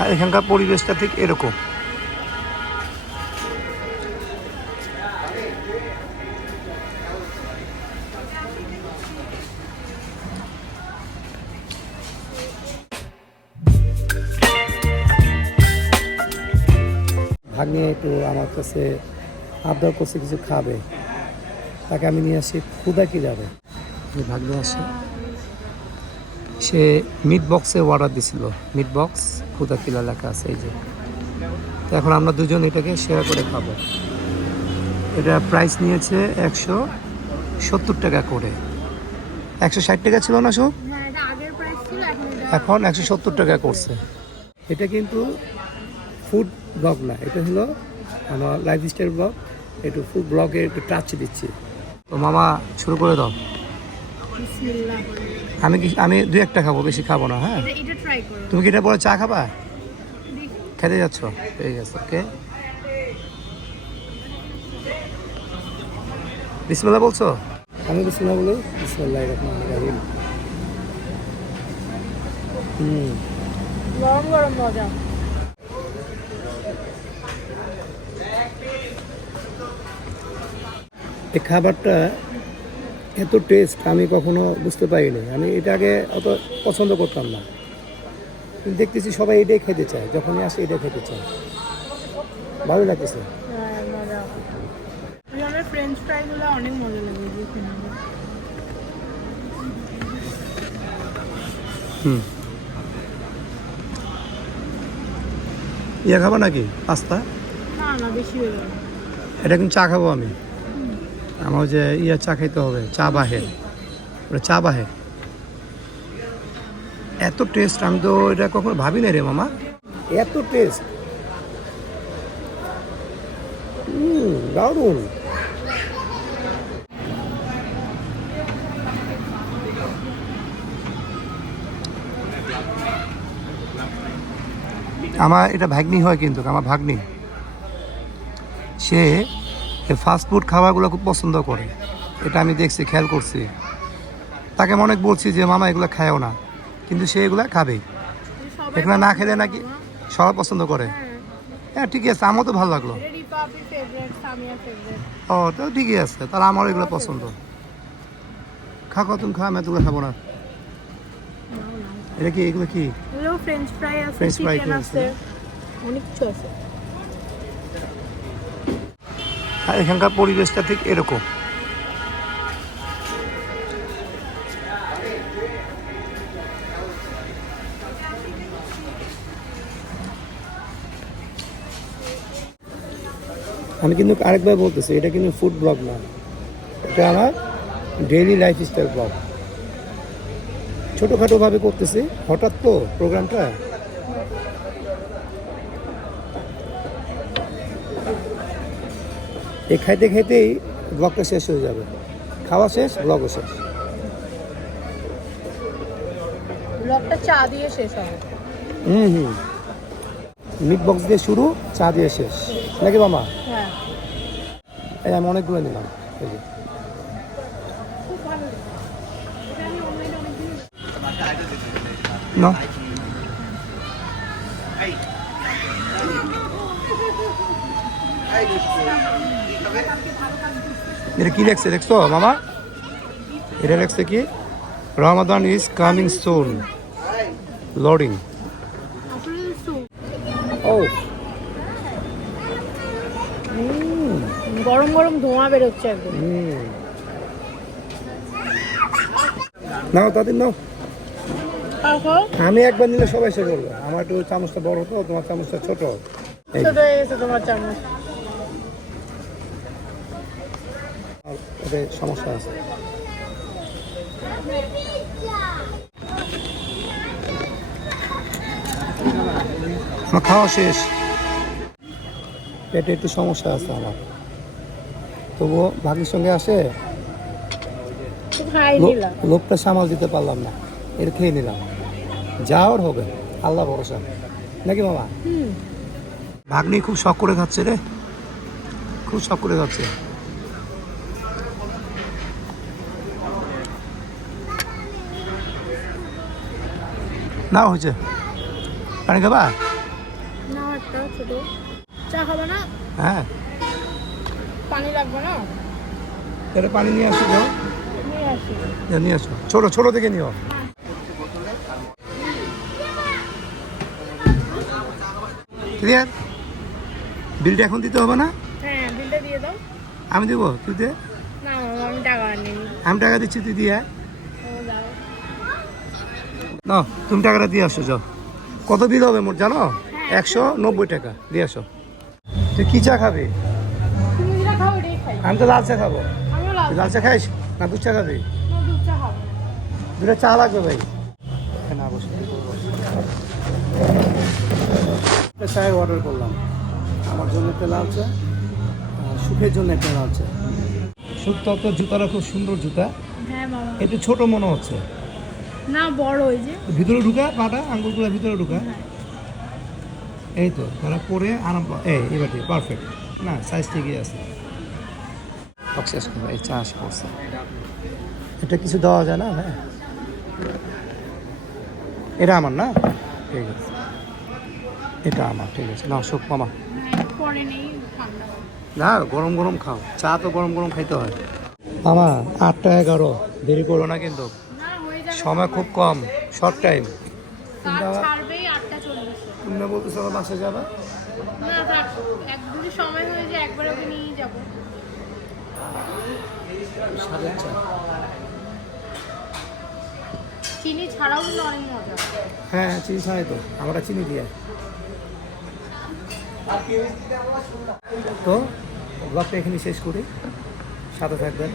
আর এখানকার পরিবেশটা ঠিক এরকম। ভাগ্নে একটু আমার কাছে আবদার করছে কিছু খাবে, তাকে আমি নিয়ে আসি ক্ষুদা কি যাবে। ভাগ্নে আসে, সে মিট বক্সে অর্ডার দিছিল, মিট বক্স ক্ষুদা কিলা লেখা আছে এই যে। তো এখন আমরা দুজন এটাকে শেয়ার করে খাবো। এটা প্রাইস নিয়েছে 170 টাকা করে। 160 টাকা ছিল না সব, এখন 170 টাকা করছে। এটা কিন্তু ফুড ব্লগ না, এটা হলো আমার লাইফস্টাইল ব্লগ। একটু ফুড ব্লগে একটু টাচ দিচ্ছি। তো মামা শুরু করে দাও। আমি 2-1টা খাবো, বেশি খাবো না। হ্যাঁ, তুমি কি এটা পরে চা খাবা? খেতে যাচ্ছ? ঠিক আছে, ওকে। বিসমিল্লাহ বলছো? আমি বিসমিল্লাহ বলি। বিসমিল্লাহির রহমানির রহিম। গরম গরম মজা। এই খাবারটা এত টেস্ট আমি কখনো বুঝতে পারিনি। আমি এটা আগে অত পছন্দ করতাম না, কিন্তু দেখতেছি সবাই এটাই খেতে চায়, যখনই আসে এটা খেতে চায়। ভালো লাগতেছে। মজা। আমার ফ্রেঞ্চ ফ্রাইগুলো অনেক মজা লাগে। ইয়া খাবো নাকি পাস্তা? না না, বেশি হয়ে যাবে। এটা কিন্তু চা খাবো আমি। আমার যে ইয়া চা খাইতে হবে, চা বাহে, ওটা চা বাহে। এত টেস্ট, আমি তো এটা কখনো ভাবি না রে মামা, এত টেস্ট। দারুণ। আমার এটা ভাগ্নি হয়, কিন্তু আমার ভাগ্নি সে ফাস্টফুড খাবারগুলো খুব পছন্দ করে। এটা আমি দেখছি, খেয়াল করছি। তাকে অনেক বলছি যে মামা এগুলো খায়ও না, কিন্তু সে এগুলো খাবেই। এগুলো না খেলে নাকি সবাই পছন্দ করে। হ্যাঁ ঠিক আছে, আমারও তো ভালো লাগলো। ও তো ঠিকই আছে, তাহলে আমারও এগুলো পছন্দ। খাও তুমি, খাও, আমি এগুলো খাবো না। এটা কি, এগুলো কি? ফ্রেঞ্চ ফ্রাই আছে, ফ্রেঞ্চ ফ্রাই চিকেন আছে, অনেক কিছু আছে। আর এখানকার পরিবেশটা ঠিক এরকম। আমি কিন্তু আরেকবার বলতেছি, এটা কিন্তু ফুড ব্লগ না, এটা আমার ডেইলি লাইফস্টাইল ব্লগ। ছোটোখাটোভাবে করতেছি, হঠাৎ তো প্রোগ্রামটা। এই খাইতে খাইতেই ব্লগটা শেষ হয়ে যাবে। খাওয়া শেষ, ব্লগও শেষ। ব্লগটা চা দিয়ে শেষ হবে। মিট বক্স দিয়ে শুরু, চা দিয়ে শেষ, নাকি মামা? হ্যাঁ, এই আমি অনেকগুলো নিলাম। এই যে না, এটা কি লেখছে দেখছো মামা? এটা লেখছে কি, রমাদান ইজ কামিং সুন, লোডিং। ও গরম গরম ধোঁয়া বেরোচ্ছে একদম। নাও তাদের নাও। আমি একবার নিলে সবাই সে করবে। আমার একটু চামচটা বড় তো, তোমার চামচটা ছোট। ছোট হয়ে গেছে তোমার চামচ। ওদের সমস্যা আছে। আমার খাওয়া শেষ, পেটে একটু সমস্যা আছে আমার, তবুও ভাগ্যের সঙ্গে আসে লোভটা সামাল দিতে পারলাম না, এর খেয়ে নিলাম। যা ওর হবে, আল্লাহ ভরসা, নাকি মামা? ভাগ্নি খুব শখ করে খাচ্ছে রে, খুব শখ করে খাচ্ছে। না হয়েছে, পানি খাবা? একটা ছোট। চা খাবে না? হ্যাঁ, পানি লাগবে না? এটা পানি নিয়ে আসো যাও। নিয়ে আসি। নিয়ে আসো, ছোট ছোট থেকে নিও। ক্লিয়ার? বিলটা এখন দিতে হবে না? হ্যাঁ, বিলটা দিয়ে দাও। আমি দেবো, তুই দে। না মামা, আমি টাকা নেই। আমি টাকা দিচ্ছি, তুই দিয়ে আয়। ও দাও। না, তুমি টাকাটা দিয়ে আসো যাও। কত বিল হবে মোট জানো? 190 টাকা দিয়ে আসো। তুই কি চা খাবি? তুমি যেটা খাও ওটাই খাই। আমি তো লাল চা খাবো। আমিও লাল তুই লাল চা খাইস না দুধ চা খাবি? না, দুধ চা খাবো। দুটো চা লাগবে ভাই। না বসে চায়ের অর্ডার করলাম। আমার জন্য একটা লাল চা, আর সুখের জন্য একটা লাল চা। সুখ তো জুতাটা খুব সুন্দর জুতা। হ্যাঁ মামা। একটু ছোট মনে হচ্ছে। না, বড় ওই যে। ভিতরে ঢুকা পাটা, আঙ্গুলগুলো ভিতরে ঢুকা। এই তো তারা পরে আরাম এবার ঠিক পারফেক্ট। না, সাইজ ঠিকই আছে। শেষ করবো, এই চা আসে পড়ছে। এটা কিছু দেওয়া যায় না? হ্যাঁ, এটা আমার না, ঠিক আছে, এটা আমার, ঠিক আছে। না শোক মামা, হ্যাঁ, পরে নেই, ঠান্ডা হবে। না গরম গরম খাও, চা তো গরম গরম খাইতে হয়। মামা 8টা 11, দেরি করো না কিন্তু, না, হয়ে যাবে। সময় খুব কম, শর্ট টাইম। কাজ ছাড়বেই 8:40-এ। তুমি না বলতেছো আমার বাসে যাবা? না থাক, যদি সময় হয়ে যায় একবার ওকে নিয়ে যাবো। সাদের চা। চিনি ছাড়াও কিন্তু অনেক মজা। হ্যাঁ, চিনি ছাড়াই তো, আমরা চিনি দিয়ে। তো ব্লগটা এখানে শেষ করি, সাথে থাকবেন।